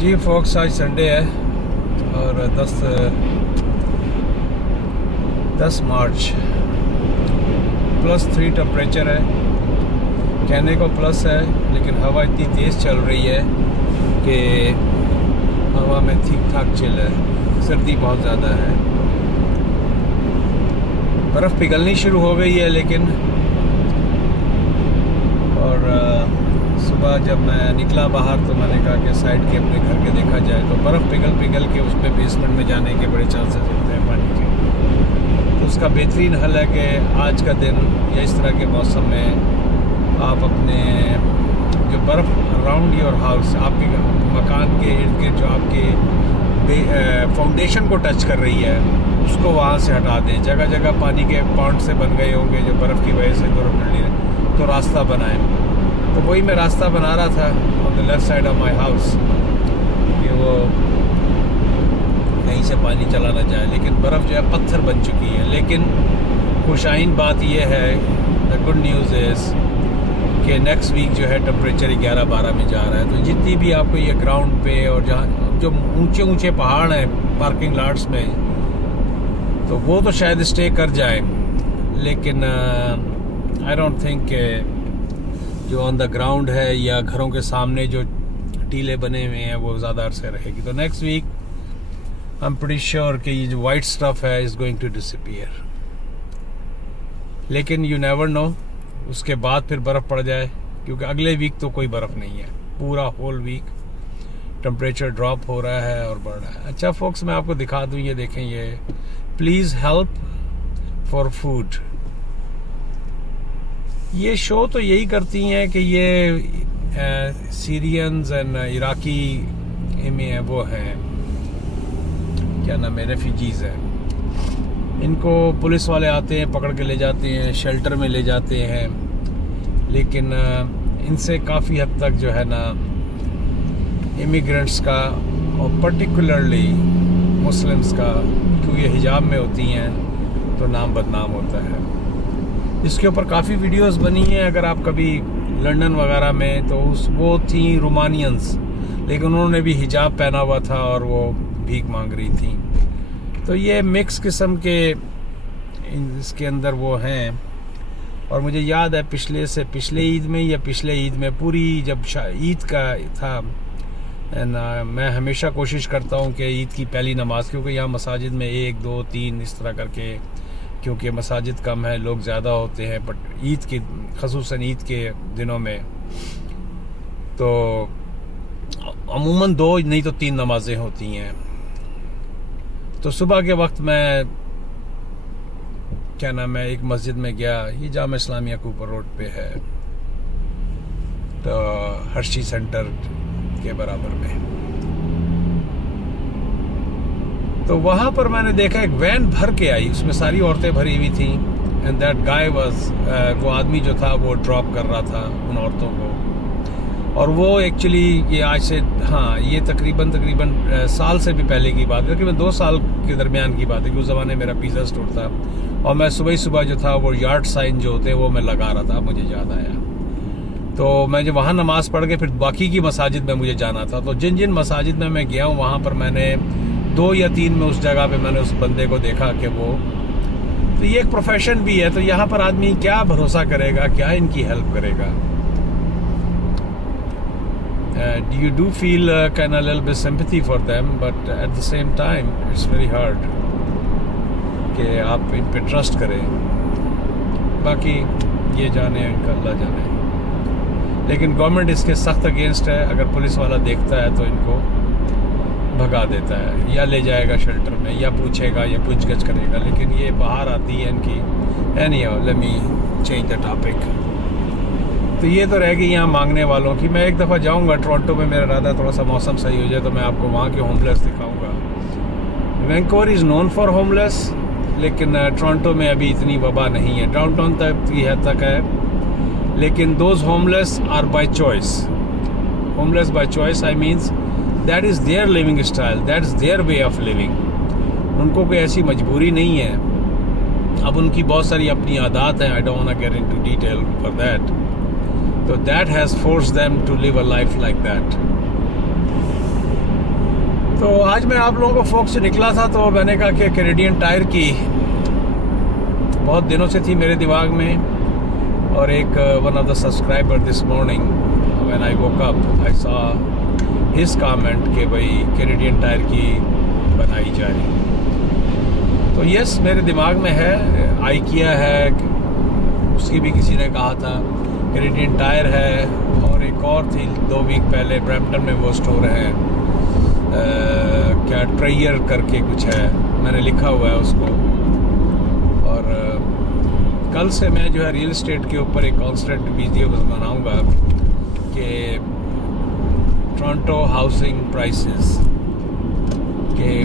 जी focus, आज Sunday है और 10 मार्च +3 टेम्परेचर है। कहने को प्लस है लेकिन हवा इतनी तेज़ चल रही है कि हवा में ठीक ठाक चिल है। सर्दी बहुत ज़्यादा है, बर्फ़ पिघलनी शुरू हो गई है लेकिन और सुबह जब मैं निकला बाहर तो मैंने कहा कि साइड के अपने घर के देखा जाए तो बर्फ़ पिघल के उस पर बेसमेंट में जाने के बड़े चांसेस होते हैं पानी के। तो उसका बेहतरीन हल है कि आज का दिन या इस तरह के मौसम में आप अपने जो बर्फ़ अराउंड योर हाउस, आपके मकान के इर्द गिर्द जो आपके फाउंडेशन को टच कर रही है उसको वहाँ से हटा दें। जगह जगह पानी के पॉन्ड से बन गए होंगे जो बर्फ़ की वजह से तो रास्ता बनाएं। तो वही मैं रास्ता बना रहा था on the left side of my house कि वो कहीं से पानी चला ना जाए, लेकिन बर्फ़ जो है पत्थर बन चुकी है। लेकिन खुशाइन बात यह है, द गुड न्यूज़ इज़ कि नेक्स्ट वीक जो है टेम्परेचर 11-12 में जा रहा है। तो जितनी भी आपको ये ग्राउंड पे और जहाँ जो ऊंचे ऊंचे पहाड़ हैं पार्किंग लॉट्स में, तो वो तो शायद स्टे कर जाए, लेकिन आई डोंट थिंक जो ऑन द ग्राउंड है या घरों के सामने जो टीले बने हुए हैं वो ज़्यादा अरसे रहेगी। तो next week I am pretty sure कि ये जो वाइट स्टफ है इज़ गोइंग टू डिसअपीयर। लेकिन यू नेवर नो, उसके बाद फिर बर्फ़ पड़ जाए, क्योंकि अगले वीक तो कोई बर्फ़ नहीं है। पूरा होल वीक टेम्परेचर ड्रॉप हो रहा है और बढ़ रहा है। अच्छा फोक्स, मैं आपको दिखा दूँ, ये देखें, ये प्लीज़ हेल्प फॉर फूड। ये शो तो यही करती हैं कि ये सीरियंस एंड इराकी में वो हैं, क्या नाम है, रेफ्यूजीज़ हैं। इनको पुलिस वाले आते हैं, पकड़ के ले जाते हैं, शेल्टर में ले जाते हैं। लेकिन इनसे काफ़ी हद तक जो है ना इमिग्रेंट्स का और पर्टिकुलरली मुस्लिम्स का, क्योंकि ये हिजाब में होती हैं तो नाम बदनाम होता है। इसके ऊपर काफ़ी वीडियोस बनी हैं, अगर आप कभी लंदन वगैरह में, तो वो थी रोमानियंस, लेकिन उन्होंने भी हिजाब पहना हुआ था और वो भीख मांग रही थी। तो ये मिक्स किस्म के इसके अंदर वो हैं। और मुझे याद है पिछले ईद में या पिछले ईद में पूरी जब ईद का था, मैं हमेशा कोशिश करता हूँ कि ईद की पहली नमाज, क्योंकि यहाँ मसाजिद में 1, 2, 3 इस तरह करके, क्योंकि मसाजिद कम है, लोग ज़्यादा होते हैं, बट ईद की ख़ुसूसन ईद के दिनों में तो अमूमन 2 नहीं तो 3 नमाजें होती हैं। तो सुबह के वक्त मैं क्या नाम है एक मस्जिद में गया, ये जामा इस्लामिया के ऊपर रोड पे है, तो हर्षी सेंटर के बराबर में। तो वहाँ पर मैंने देखा एक वैन भर के आई, उसमें सारी औरतें भरी हुई थी। एंड दैट गाय वाज, वो आदमी जो था वो ड्रॉप कर रहा था उन औरतों को। और वो एक्चुअली ये आज से, हाँ, ये तकरीबन साल से भी पहले की बात है, तकरीबन 2 साल के दरमियान की बात है, कि उस ज़माने मेरा पिज़्ज़ा स्टोर था और मैं सुबह जो था वो यार्ड साइन जो होते हैं वो मैं लगा रहा था, मुझे याद आया। तो मैं जब वहाँ नमाज पढ़ के फिर बाकी की मसाजिद में मुझे जाना था, तो जिन मसाजिद में मैं गया हूँ वहाँ पर मैंने 2 या 3 में उस जगह पे मैंने उस बंदे को देखा कि वो, तो ये एक प्रोफेशन भी है। तो यहाँ पर आदमी क्या भरोसा करेगा, क्या इनकी हेल्प करेगा। You do feel kind of a little bit sympathy for them, but at the same time it's very hard कि आप इन पे ट्रस्ट करें। बाकी ये जाने, इनका अल्लाह जाने। लेकिन गवर्नमेंट इसके सख्त अगेंस्ट है। अगर पुलिस वाला देखता है तो इनको भगा देता है, या ले जाएगा शेल्टर में, या पूछेगा या पूछगछ करेगा। लेकिन ये बाहर आती है इनकी। Anyhow, let me change the topic. तो ये तो रह गई यहाँ मांगने वालों की। मैं एक दफ़ा जाऊँगा टोरंटो में, मेरा इरादा थोड़ा सा मौसम सही हो जाए तो मैं आपको वहाँ के होमलेस दिखाऊँगा। Vancouver is known for homeless, लेकिन टोरंटो में अभी इतनी वबा नहीं है, डाउनटाउन तक की हद तक है। लेकिन those homeless are by choice. Homeless by choice I means that is their living style, that is their way of living. उनको कोई ऐसी मजबूरी नहीं है। अब उनकी बहुत सारी अपनी आदत हैं, I don't want to get into detail for that. So that has forced them to live a life like that. तो आज मैं आप लोगों को फोक से निकला था, तो मैंने कहा कि कैनेडियन टायर की बहुत दिनों से थी मेरे दिमाग में, और एक one of the subscriber this morning when I woke up I saw his comment कि भाई कैनेडियन टायर की बनाई जा रही। तो यस, मेरे दिमाग में है, आइकिया है, उसकी भी किसी ने कहा था, कैनेडियन टायर है, और एक और थी 2 वीक पहले ब्रैम्पटन में वो स्टोर है, क्या ट्रेयर करके कुछ है, मैंने लिखा हुआ है उसको। और कल से मैं जो है रियल एस्टेट के ऊपर एक कॉन्सेंट्रेट वीडियो बनाऊंगा कि टोरंटो हाउसिंग प्राइसेस के।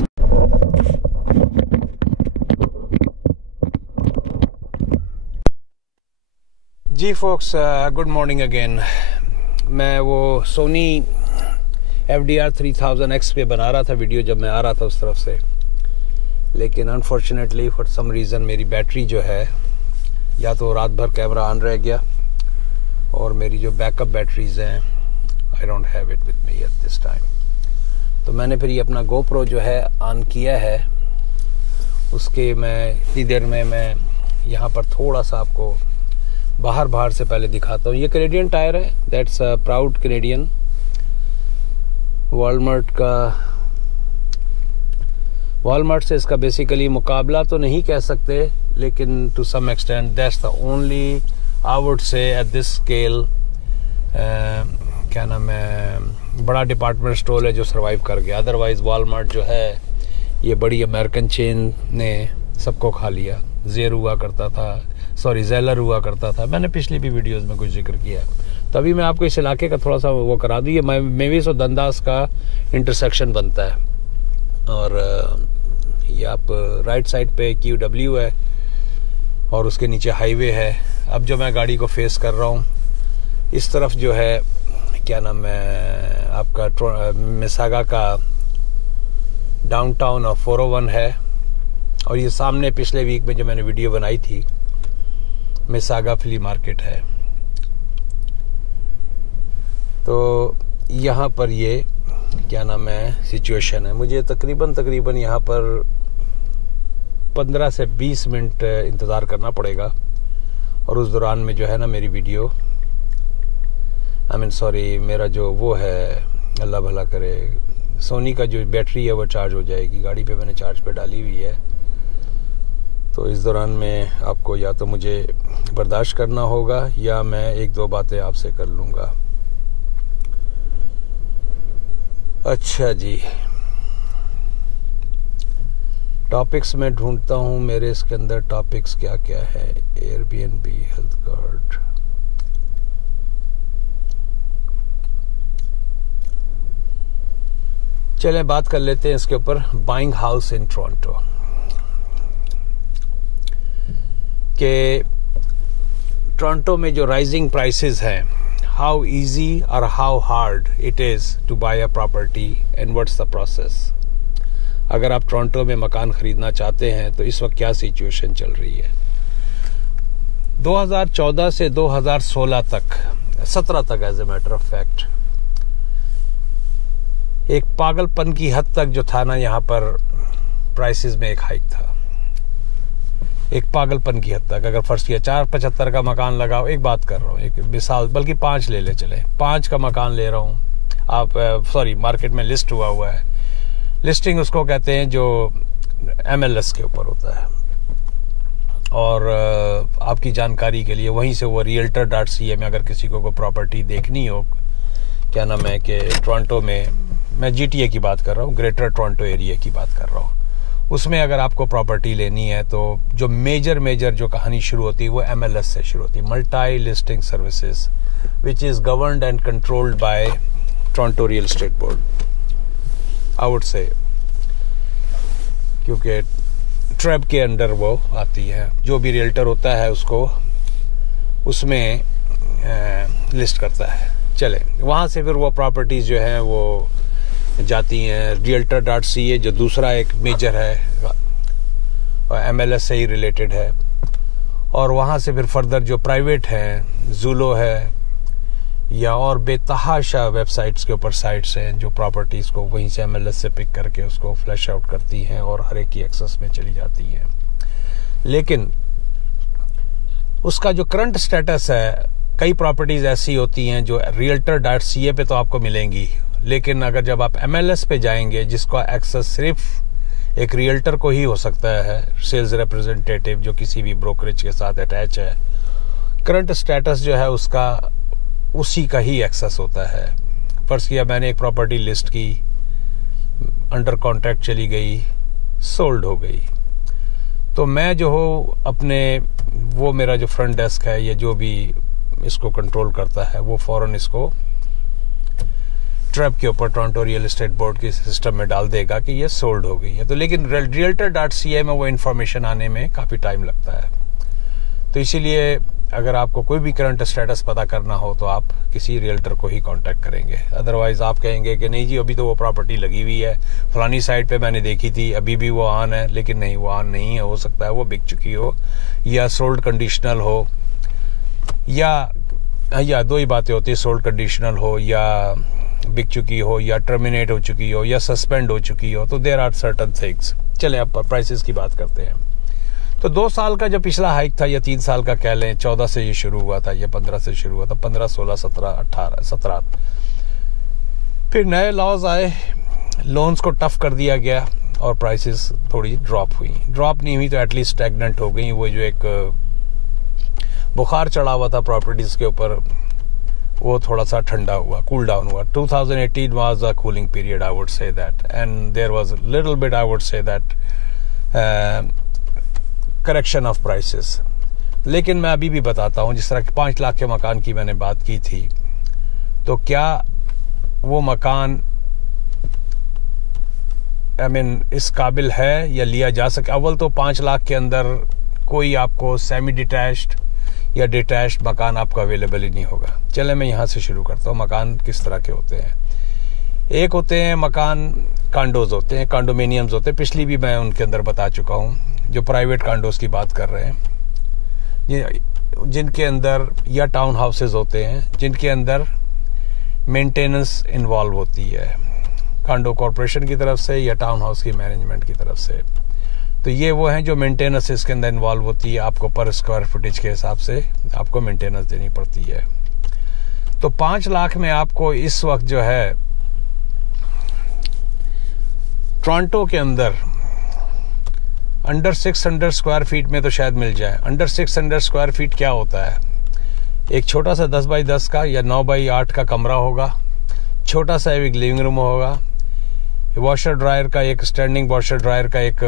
जी फोक्स, गुड मॉर्निंग अगेन। मैं वो सोनी FDR 3000X पे बना रहा था वीडियो जब मैं आ रहा था उस तरफ से, लेकिन अनफॉर्चुनेटली फॉर सम रीज़न मेरी बैटरी जो है, या तो रात भर कैमरा ऑन रह गया, और मेरी जो बैकअप बैटरीज हैं I don't have it with me at this time. तो मैंने फिर ये अपना GoPro जो है ऑन किया है, उसके मैं इतनी देर में मैं यहाँ पर थोड़ा सा आपको बाहर से पहले दिखाता हूँ। ये कैनेडियन टायर है, that's a proud Canadian. Walmart से इसका बेसिकली मुकाबला तो नहीं कह सकते, लेकिन to some extent that's the only I would say at this scale क्या नाम है, बड़ा डिपार्टमेंट स्टोर है जो सरवाइव कर गया। अदरवाइज वॉलमार्ट जो है ये बड़ी अमेरिकन चेन ने सबको खा लिया। जेलर हुआ करता था, मैंने पिछली भी वीडियोस में कुछ जिक्र किया। तो अभी मैं आपको इस इलाके का थोड़ा सा वो करा दूँ। ये मेविस और दंदास का इंटरसेक्शन बनता है, और ये आप राइट साइड पे QW है और उसके नीचे हाईवे है। अब जो मैं गाड़ी को फेस कर रहा हूँ, इस तरफ जो है क्या नाम है आपका मिसागा का डाउनटाउन और 401 है, और ये सामने पिछले वीक में जो मैंने वीडियो बनाई थी मिसागा फ्ली मार्केट है। तो यहाँ पर ये क्या नाम है सिचुएशन है। मुझे तकरीबन यहाँ पर 15 से 20 मिनट इंतज़ार करना पड़ेगा, और उस दौरान में जो है ना मेरी वीडियो मेरा जो वो है, अल्लाह भला करे, सोनी का जो बैटरी है वो चार्ज हो जाएगी। गाड़ी पे मैंने चार्ज पे डाली हुई है। तो इस दौरान में आपको या तो मुझे बर्दाश्त करना होगा, या मैं 1-2 बातें आपसे कर लूँगा। अच्छा जी, टॉपिक्स में ढूंढता हूँ मेरे इसके अंदर टॉपिक्स क्या क्या है। एयरबीएनबी, हेल्थ कार्ड, चले बात कर लेते हैं इसके ऊपर। बाइंग हाउस इन टोरंटो के टोरंटो में जो राइजिंग प्राइसेस हैं, हाउ इजी और how hard it is to buy a property and what's the process. अगर आप टोरंटो में मकान ख़रीदना चाहते हैं तो इस वक्त क्या सिचुएशन चल रही है। 2014 से 2016 तक, 17 तक as a matter of fact, एक पागलपन की हद तक जो था ना, यहाँ पर प्राइसेस में एक हाइक था, एक पागलपन की हद तक। अगर फर्ज किया 475 का मकान लगाओ, एक बात कर रहा हूँ, एक मिसाल, बल्कि 5 ले चले, 5 का मकान ले रहा हूँ आप, मार्केट में लिस्ट हुआ है। लिस्टिंग उसको कहते हैं जो MLS के ऊपर होता है। और आपकी जानकारी के लिए वहीं से वो realtor.ca में अगर किसी को प्रॉपर्टी देखनी हो, क्या नाम है कि टोरंटो में, मैं GTA की बात कर रहा हूँ, ग्रेटर टोरंटो एरिया की बात कर रहा हूँ, उसमें अगर आपको प्रॉपर्टी लेनी है तो जो मेजर जो कहानी शुरू होती है वो MLS से शुरू होती है, multi listing services, which is governed and controlled by Toronto real estate board, I would से, क्योंकि ट्रैब के अंडर वो आती है। जो भी रियल्टर होता है उसको उसमें लिस्ट करता है। चले, वहाँ से फिर वो प्रॉपर्टीज़ जो हैं वो जाती हैं realtor.ca, जो दूसरा एक मेजर है और MLS से ही रिलेटेड है। और वहाँ से फिर फर्दर जो प्राइवेट हैं, जूलो है, या और बेतहाशा वेबसाइट्स के ऊपर साइट्स हैं जो प्रॉपर्टीज़ को वहीं से MLS से पिक करके उसको फ्लैश आउट करती हैं और हर एक की एक्सेस में चली जाती हैं। लेकिन उसका जो करंट स्टेटस है, कई प्रॉपर्टीज़ ऐसी होती हैं जो realtor.ca पे तो आपको मिलेंगी, लेकिन अगर जब आप MLS पे जाएंगे जिसका एक्सेस सिर्फ एक रियल्टर को ही हो सकता है, सेल्स रिप्रेजेंटेटिव जो किसी भी ब्रोकरेज के साथ अटैच है, करंट स्टेटस जो है उसका उसी का ही एक्सेस होता है। फर्ज किया मैंने एक प्रॉपर्टी लिस्ट की, अंडर कॉन्ट्रैक्ट चली गई, सोल्ड हो गई, तो मैं जो हो अपने वो मेरा जो फ्रंट डेस्क है या जो भी इसको कंट्रोल करता है वो फ़ौरन इसको ट्रैप के ऊपर टोरंटो रियल एस्टेट बोर्ड के सिस्टम में डाल देगा कि ये सोल्ड हो गई है। तो लेकिन realtor.ca में वो इन्फॉर्मेशन आने में काफ़ी टाइम लगता है। तो इसीलिए अगर आपको कोई भी करंट स्टेटस पता करना हो तो आप किसी रियल्टर को ही कांटेक्ट करेंगे। अदरवाइज़ आप कहेंगे कि नहीं जी अभी तो वो प्रॉपर्टी लगी हुई है, फलानी साइट पे मैंने देखी थी, अभी भी वो ऑन है, लेकिन नहीं वो ऑन नहीं है, हो सकता है वो बिक चुकी हो या सोल्ड कंडीशनल हो, या दो ही बातें होती है, सोल्ड कंडीशनल हो या बिक चुकी हो या टर्मिनेट हो चुकी हो या सस्पेंड हो चुकी हो। तो देयर आर सर्टन थिंग्स। चलें अब प्राइसेस की बात करते हैं। तो 2 साल का जो पिछला हाइक था या 3 साल का कह लें, 14 से ये शुरू हुआ था या 15 से शुरू हुआ था, 15, 16, 17, 18, 17, फिर नए लॉज आए, लोन्स को टफ कर दिया गया और प्राइसेस थोड़ी ड्रॉप नहीं हुई तो एटलीस्ट स्टैग्नेंट हो गई। वो जो एक बुखार चढ़ा हुआ था प्रॉपर्टीज़ के ऊपर वो थोड़ा सा ठंडा हुआ, कूल डाउन हुआ। 2018 was a cooling period, I would say that, and there was a little bit, I would say that, correction of prices। लेकिन मैं अभी भी बताता हूँ, जिस तरह कि 5 लाख के मकान की मैंने बात की थी, तो क्या वो मकान इस काबिल है या लिया जा सके? अव्वल तो 5 लाख के अंदर कोई आपको सेमी डिटैच्ड या डिटैच्ड मकान आपको अवेलेबल ही नहीं होगा। चले मैं यहाँ से शुरू करता हूँ। मकान किस तरह के होते हैं? एक होते हैं मकान कांडोज होते हैं, कांडोमिनियम्स होते हैं, पिछली भी मैं उनके अंदर बता चुका हूँ, जो प्राइवेट कांडोज की बात कर रहे हैं, जिनके अंदर या टाउन हाउसेज होते हैं जिनके अंदर मेंटेनेंस इन्वॉल्व होती है कांडो कॉरपोरेशन की तरफ से या टाउन हाउस की मैनेजमेंट की तरफ से। तो ये वो हैं जो मेंटेनेंस इसके अंदर इन्वॉल्व होती है, आपको पर स्क्वायर फुटेज के हिसाब से आपको मेंटेनेंस देनी पड़ती है। तो 5 लाख में आपको इस वक्त जो है टोरंटो के अंदर अंडर 600 स्क्वायर फीट में तो शायद मिल जाए। अंडर 600 स्क्वायर फीट क्या होता है? एक छोटा सा 10 बाई 10 का या 9 बाई 8 का कमरा होगा, छोटा सा एक लिविंग रूम होगा, वॉशर ड्रायर का एक स्टैंडिंग वॉशर ड्रायर का एक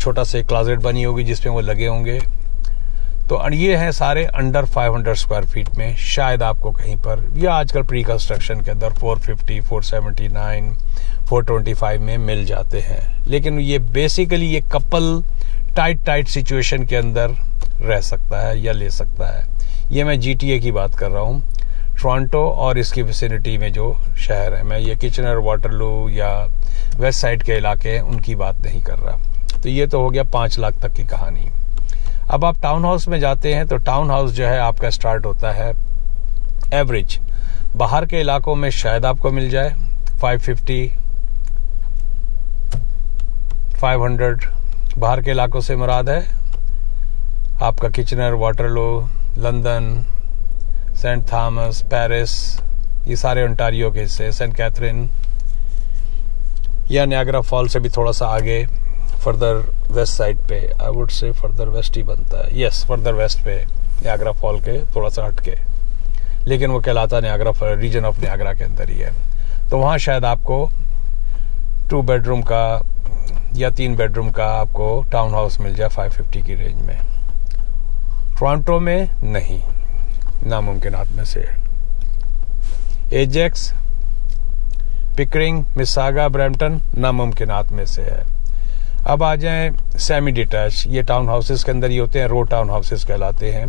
छोटा सा क्लोजेट बनी होगी जिसमें वो लगे होंगे। तो ये हैं सारे अंडर 500 स्क्वायर फीट में। शायद आपको कहीं पर या आजकल प्री कंस्ट्रक्शन के अंदर 450, 479, 425 में मिल जाते हैं। लेकिन ये बेसिकली ये कपल टाइट सिचुएशन के अंदर रह सकता है या ले सकता है। ये मैं GTA की बात कर रहा हूँ, टोरंटो और इसकी विसिनिटी में जो शहर है। मैं ये किचनर, वाटरलू या वेस्ट साइड के इलाके हैं उनकी बात नहीं कर रहा। तो ये तो हो गया 5 लाख तक की कहानी। अब आप टाउन हाउस में जाते हैं तो टाउन हाउस जो है आपका स्टार्ट होता है एवरेज, बाहर के इलाकों में शायद आपको मिल जाए 550, 500। बाहर के इलाकों से मुराद है आपका Kitchener, Waterloo, London, Saint Thomas, Paris, ये सारे ओंटारियो के हिस्से, सेंट कैथरीन या नियाग्रा फॉल से भी थोड़ा सा आगे फर्दर वेस्ट साइड पे, I would say further west ही बनता है, यस फर्दर वेस्ट पे नियाग्रा फॉल के थोड़ा सा हट के, लेकिन वो कहलाता नियाग्रा रीजन ऑफ नियाग्रा के अंदर ही है। तो वहाँ शायद आपको 2 बेडरूम का या 3 बेडरूम का आपको टाउन हाउस मिल जाए 550 की रेंज में। टोरंटो में नहीं, नामुमकिनात में से। एजेक्स, पिकरिंग, मिसागा, ब्रैम्पटन नामुमकिनात में से है। अब आ जाएं सेमी डिटैच, ये टाउन हाउसेस के अंदर ही होते हैं, रो टाउन हाउसेस कहलाते हैं।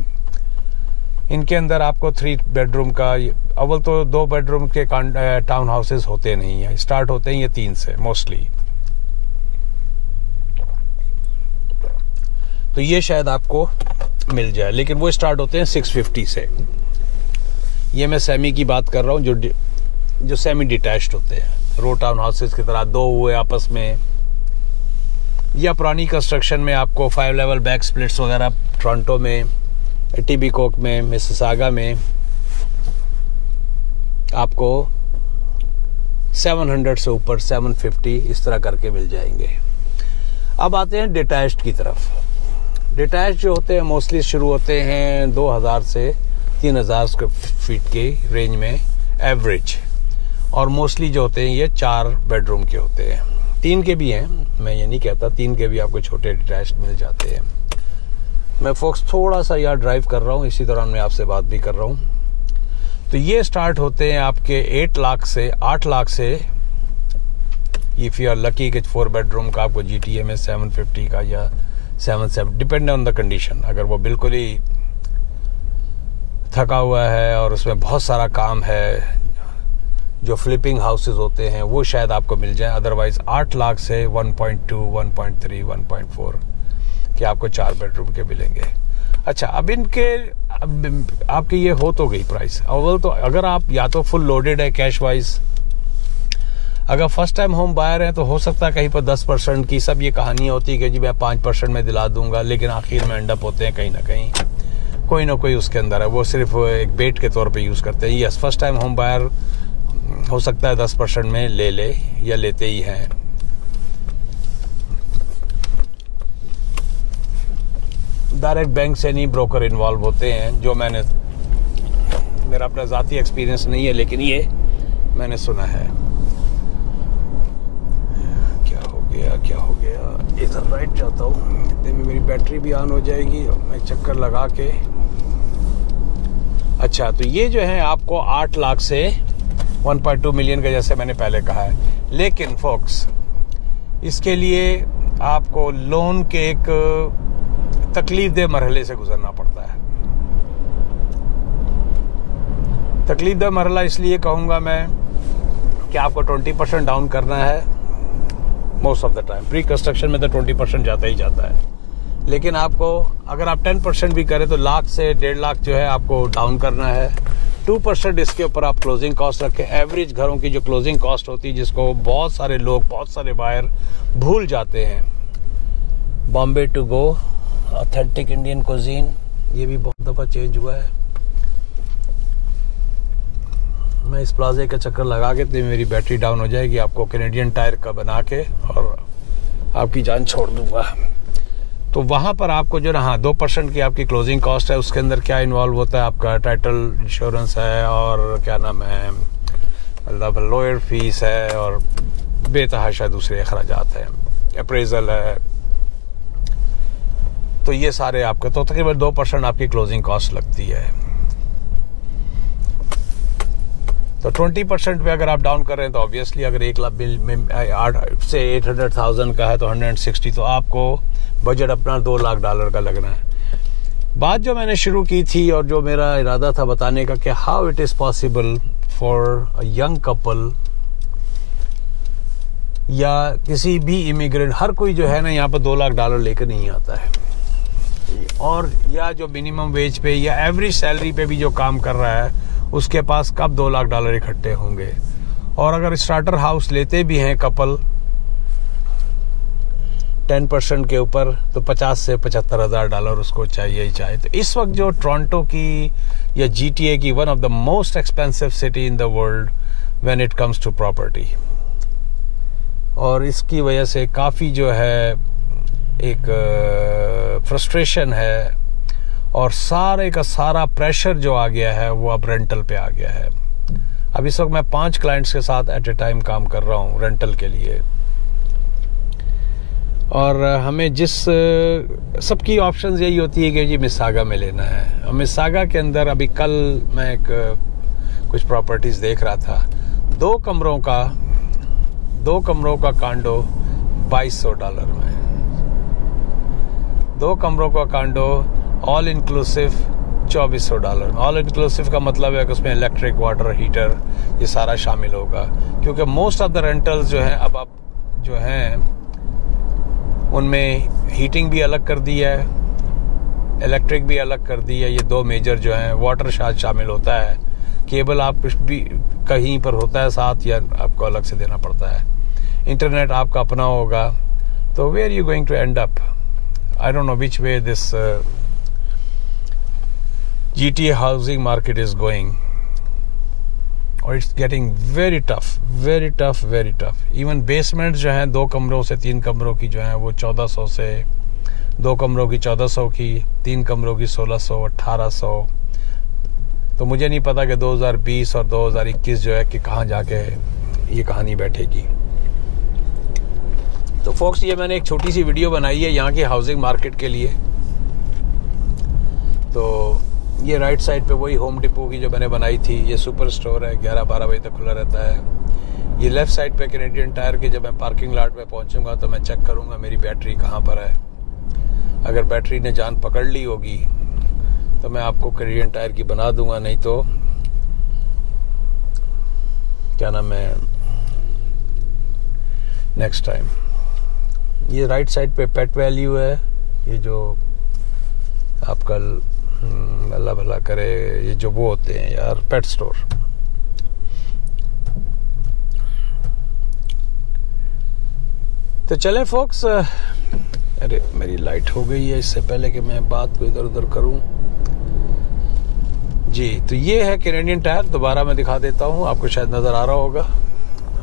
इनके अंदर आपको 3 बेडरूम का, अव्वल तो 2 बेडरूम के टाउन हाउसेस होते नहीं हैं, स्टार्ट होते हैं ये 3 से मोस्टली। तो ये शायद आपको मिल जाए, लेकिन वो स्टार्ट होते हैं 650 से। ये मैं सेमी की बात कर रहा हूँ, जो सेमी डिटैच्ड होते हैं, रो टाउन हाउसेस की तरह दो हुए आपस में, या पुरानी कंस्ट्रक्शन में आपको 5 लेवल बैक स्प्लिट्स वगैरह टोरंटो में, एटिबीकोक में, मिसिसागा में आपको 700 से ऊपर 750 इस तरह करके मिल जाएंगे। अब आते हैं डिटैच्ड की तरफ। डिटैच्ड जो होते हैं मोस्टली शुरू होते हैं 2000 से 3000 स्क्वायर फीट के रेंज में एवरेज, और मोस्टली जो होते हैं ये 4 बेडरूम के होते हैं। 3 के भी हैं, मैं ये नहीं कहता, 3 के भी आपको छोटे डिटैच्ड मिल जाते हैं। मैं फोक्स थोड़ा सा यहाँ ड्राइव कर रहा हूँ, इसी दौरान मैं आपसे बात भी कर रहा हूँ। तो ये स्टार्ट होते हैं आपके 8 लाख से 8 लाख से, इफ़ यू आर लकी कि 4 बेडरूम का आपको GTA में 750 का या 770, डिपेंड ऑन द कंडीशन। अगर वो बिल्कुल ही थका हुआ है और उसमें बहुत सारा काम है, जो फ्लिपिंग हाउसेस होते हैं, वो शायद आपको मिल जाए। अदरवाइज 8 लाख से 1.2, 1.3, 1.4 कि आपको 4 बेडरूम के मिलेंगे। अच्छा, अब आपके ये हो तो गई प्राइस। अव्वल तो अगर आप या तो फुल लोडेड है कैश वाइज, अगर फर्स्ट टाइम होम बायर है तो हो सकता है कहीं पर 10% की सब ये कहानियाँ होती है कि जी मैं 5% में दिला दूंगा, लेकिन आखिर में एंडअप होते हैं कहीं ना कहीं कोई ना कोई उसके अंदर है, वो सिर्फ एक बेट के तौर पे यूज़ करते हैं। Yes, first time home buyer हो सकता है 10% में ले या लेते ही हैं। डायरेक्ट बैंक से नहीं, ब्रोकर इन्वॉल्व होते हैं, जो मेरा अपना ज़ाती एक्सपीरियंस नहीं है, लेकिन ये मैंने सुना है। क्या हो गया इधर राइट जाता हूँ, इतने में मेरी बैटरी भी ऑन हो जाएगी और मैं चक्कर लगा के। अच्छा, तो ये जो है आपको 8 लाख से 1.2 मिलियन का, जैसे मैंने पहले कहा है, लेकिन फोक्स इसके लिए आपको लोन के एक तकलीफदेह मरहले से गुजरना पड़ता है। तकलीफदेह मरहला इसलिए कहूँगा मैं कि आपको 20% डाउन करना है most of the time. Pre construction में तो 20% जाता ही जाता है, लेकिन आपको अगर आप 10% भी करें तो लाख से 1.5 लाख जो है आपको डाउन करना है। 2% इसके ऊपर आप क्लोजिंग कॉस्ट रखें। एवरेज घरों की जो क्लोजिंग कॉस्ट होती है, जिसको बहुत सारे लोग, बहुत सारे बायर भूल जाते हैं। Bombay to go, authentic Indian cuisine, ये भी बहुत दफ़ा चेंज हुआ है। मैं इस प्लाजे का चक्कर लगा के तो मेरी बैटरी डाउन हो जाएगी, आपको कैनेडियन टायर का बना के और आपकी जान छोड़ दूंगा। तो वहाँ पर आपको जो ना, हाँ, 2% की आपकी क्लोजिंग कॉस्ट है। उसके अंदर क्या इन्वॉल्व होता है, आपका टाइटल इंश्योरेंस है और क्या नाम है, मतलब लॉयर फीस है और बेतहाशा दूसरे अखराजात हैं, अप्रेजल है। तो ये सारे आपके, तो तकरीबन 2% आपकी क्लोजिंग कॉस्ट लगती है। तो 20% पे अगर आप डाउन कर रहे हैं तो ऑब्वियसली अगर 1 लाख बिल में 8 से 800,000 का है तो 160, तो आपको बजट अपना $2 लाख का लगना है। बात जो मैंने शुरू की थी और जो मेरा इरादा था बताने का कि how it is possible for a young couple या किसी भी इमिग्रेंट, हर कोई जो है ना यहाँ पर $2 लाख लेकर नहीं आता है, और या जो मिनिमम वेज पे या एवरेज सैलरी पे भी जो काम कर रहा है उसके पास कब $2 लाख इकट्ठे होंगे। और अगर स्टार्टर हाउस लेते भी हैं कपल 10% के ऊपर, तो 50 से 75 हज़ार डॉलर उसको चाहिए ही चाहिए। तो इस वक्त जो टोरंटो की या GTA की one of the most expensive city in the world when it comes to property, और इसकी वजह से काफ़ी जो है एक फ्रस्ट्रेशन है और सारे का सारा प्रेशर जो आ गया है वो अब रेंटल पे आ गया है। अब इस वक्त मैं 5 क्लाइंट्स के साथ एट ए टाइम काम कर रहा हूँ रेंटल के लिए, और हमें सबकी ऑप्शंस यही होती है कि जी मिसागा में लेना है। और मिसागा के अंदर अभी कल मैं कुछ प्रॉपर्टीज़ देख रहा था, 2 कमरों का कांडो $2200 में, 2 कमरों का कांडो ऑल इंक्लूसिव $2400 में। ऑल इंक्लूसिव का मतलब है कि उसमें इलेक्ट्रिक, वाटर, हीटर, ये सारा शामिल होगा, क्योंकि मोस्ट ऑफ द रेंटल्स जो हैं अब जो हैं उनमें हीटिंग भी अलग कर दी है, इलेक्ट्रिक भी अलग कर दी है। ये 2 मेजर जो हैं, वाटर शायद शामिल होता है केबल आप कुछ भी कहीं पर होता है साथ, या आपको अलग से देना पड़ता है। इंटरनेट आपका अपना होगा, तो where you going to end up? I don't know which way this GTA housing market is going, और it's getting very tough, very tough, very tough. Even basement जो है 2 कमरों से 3 कमरों की जो है वो 1400 से, 2 कमरों की 1400 की, 3 कमरों की 1600, 1800। तो मुझे नहीं पता कि 2020 और 2021 जो है कि कहाँ जाके ये कहानी बैठेगी। तो फोक्स, ये मैंने एक छोटी सी वीडियो बनाई है यहाँ की हाउसिंग मार्केट के लिए। तो ये राइट साइड पे वही होम डिपो की जो मैंने बनाई थी, ये सुपर स्टोर है, 11-12 बजे तक खुला रहता है। ये लेफ़्ट साइड पे कैनेडियन टायर के, जब मैं पार्किंग लॉट में पहुँचूँगा तो मैं चेक करूँगा मेरी बैटरी कहाँ पर है। अगर बैटरी ने जान पकड़ ली होगी तो मैं आपको कैनेडियन टायर की बना दूंगा, नहीं तो क्या नाम है, नेक्स्ट टाइम। ये राइट साइड पे पेट वैल्यू है, ये जो आपका अल्लाह भला करे, ये जो वो होते हैं यार, पेट स्टोर। तो चले फोक्स, अरे मेरी लाइट हो गई है, इससे पहले कि मैं बात को इधर उधर करूं जी। तो ये है कैनेडियन टायर, दोबारा मैं दिखा देता हूं, आपको शायद नज़र आ रहा होगा।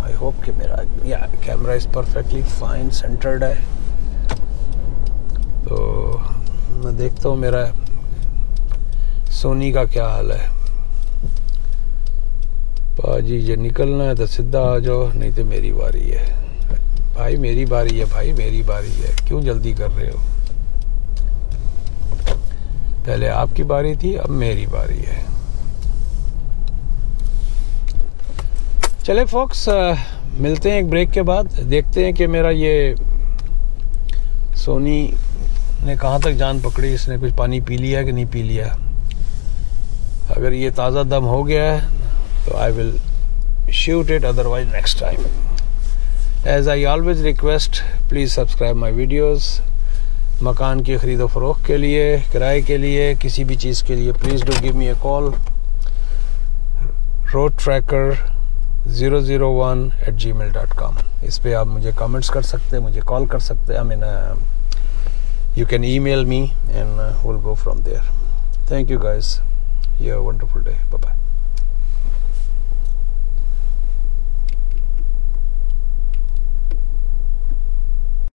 आई होप कि मेरा camera is perfectly fine centred है। तो मैं देखता हूं मेरा सोनी का क्या हाल है। पाजी ये निकलना है तो सीधा आ जाओ, नहीं तो मेरी बारी है भाई, मेरी बारी है भाई, मेरी बारी है, क्यों जल्दी कर रहे हो? पहले आपकी बारी थी, अब मेरी बारी है। चले फोक्स, मिलते हैं एक ब्रेक के बाद, देखते हैं कि मेरा ये सोनी ने कहाँ तक जान पकड़ी, इसने कुछ पानी पी लिया कि नहीं पी लिया। अगर ये ताज़ा दम हो गया है तो I will shoot it, otherwise next time. As I always request, please subscribe my videos. मकान की ख़रीदो फ़रोख्त के लिए, किराए के लिए, किसी भी चीज़ के लिए, please do give me a call. roadtracker001@gmail.com, इस पे आप मुझे कमेंट्स कर सकते हैं, मुझे कॉल कर सकते हैं। I mean, you can email me and we'll go from there. Thank you guys. You have a wonderful day. Bye-bye.